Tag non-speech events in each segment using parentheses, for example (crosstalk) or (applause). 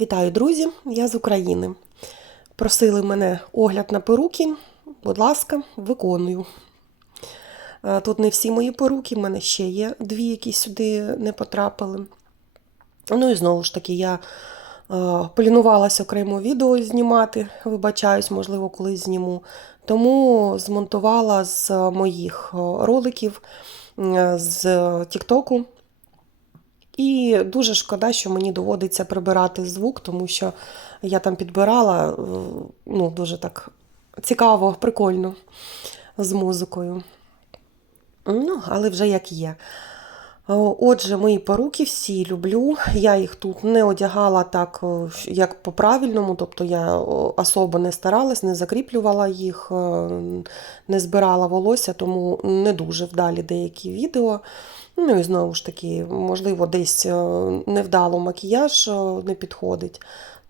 Вітаю, друзі! Я з України. Просили мене огляд на перуки. Будь ласка, виконую. Е, Тут не всі мої перуки, в мене ще є дві, які сюди не потрапили. Ну і знову ж таки, я е, полінувалася окремо відео знімати, вибачаюсь, можливо, колись зніму. Тому змонтувала з моїх е, роликів е, з Тіктоку. І дуже шкода, що мені доводиться прибирати звук, тому що я там підбирала е, ну, дуже так цікаво, прикольно з музикою. Ну, але вже як є. О, Отже, мої поруки всі люблю. Я їх тут не одягала так, як по-правильному, тобто я о, особо не старалась, не закріплювала їх, е, не збирала волосся, тому не дуже вдалі деякі відео. Ну і знову ж таки, можливо, десь е, невдало макіяж е, не підходить,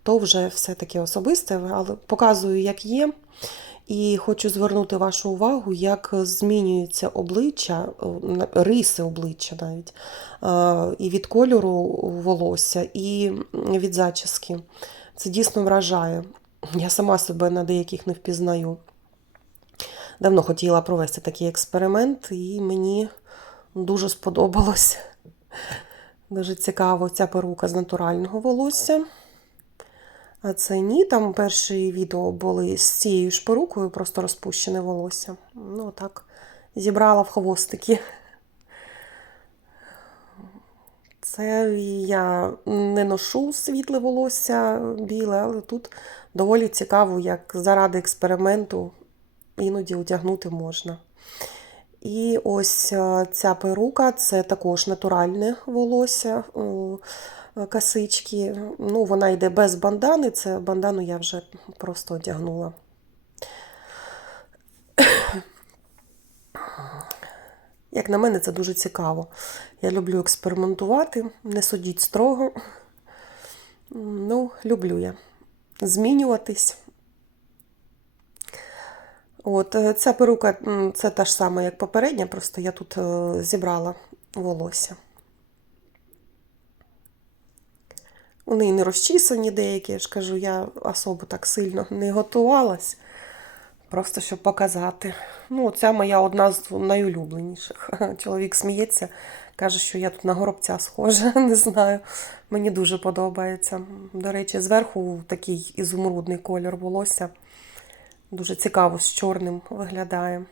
то вже все таке особисте, але показую, як є. І хочу звернути вашу увагу, як змінюється обличчя, риси обличчя навіть, і від кольору волосся, і від зачіски. Це дійсно вражає. Я сама себе на деяких не впізнаю. Давно хотіла провести такий експеримент, і мені дуже сподобалось. Дуже цікаво ця перука з натурального волосся. Це ні, там перші відео були з цією ж перукою, просто розпущене волосся. Ну, так, зібрала в хвостики. Це я не ношу світле волосся біле, але тут доволі цікаво, як заради експерименту іноді одягнути можна. І ось е, ця перука це також натуральне волосся, е, косички. Ну, вона йде без бандани, це бандану я вже просто одягнула. Як на мене, це дуже цікаво. Я люблю експериментувати, не судіть строго. Ну, люблю я змінюватись. От, е, ця перука це та ж сама, як попередня, просто я тут е, зібрала волосся. Вони не розчісані деякі, я ж кажу, я особо так сильно не готувалась, просто щоб показати. Ну, ця моя одна з найулюбленіших. (laughs) Чоловік сміється, каже, що я тут на горобця схожа, (laughs) не знаю. Мені дуже подобається. До речі, зверху такий ізумрудний колір волосся. Дуже цікаво з чорним виглядає.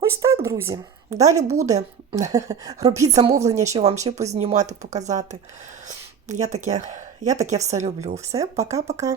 Ось так, друзі. Далі буде. (laughs) Робіть замовлення, що вам ще познімати, показати. Я таке, я таке все люблю. Все, пока-пока.